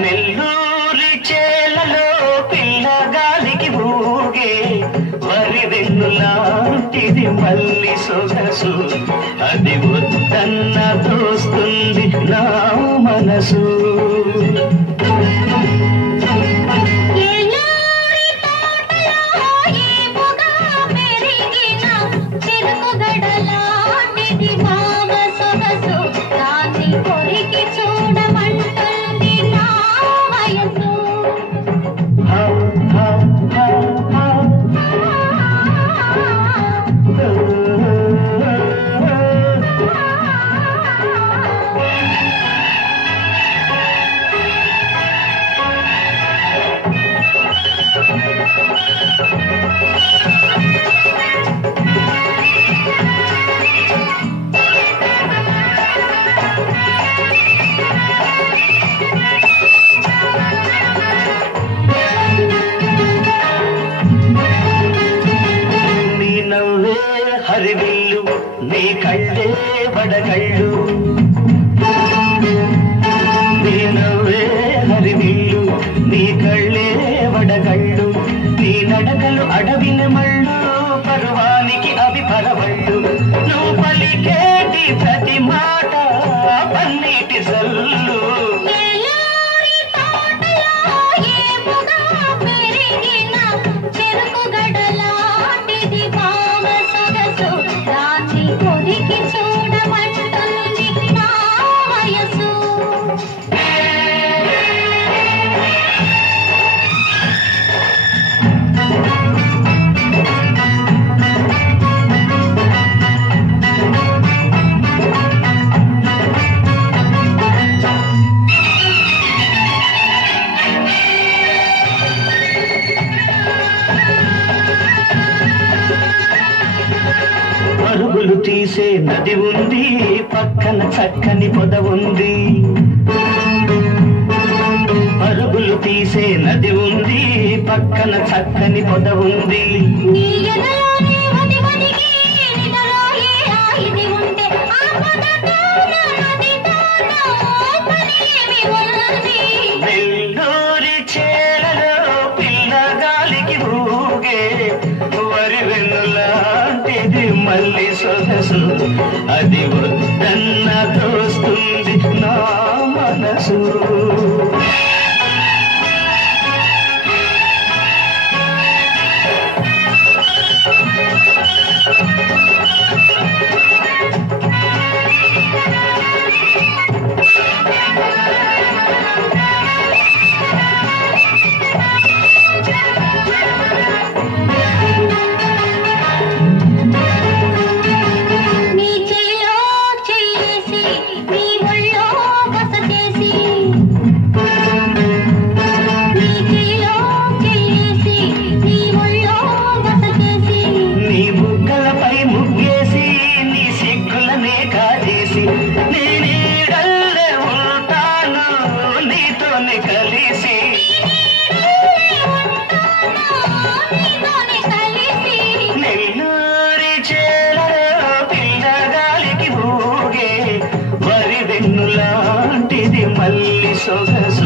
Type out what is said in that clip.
నెల్లూరి చేలలో పిల్లగాలికి ఊగే వరి వెన్నులాంటిది మల్లి సొగసు అది వద్దన్న దోస్తుంది నా మనసు హరివిల్లు నీ కళ్ళే వడగళ్ళు నీ నవ్వే హరివిల్లు నీ కళ్ళే వడగళ్ళు నీ నడకలు అడవిన మళ్ళు పర్వానికి అవి పరవళ్ళు నువ్వు పలికేటి ప్రతి మాట పన్నీటి జల్లు పరుగులు తీసే నది ఉంది పక్కన చక్కని పొద ఉంది పరుగులు తీసే నది ఉంది పక్కన చక్కని పొద ఉంది నెల్లూరి చేలలో పిల్లగాలికి ఊగే వరి వెన్నులాంటిది మల్లి సొగసు అది వద్దన్న దోస్తుంది నా మనసు నెల్లూరి చేలలో పిల్లగాలికి ఊగే వరి వెన్నులాంటిది మల్లి సొగసు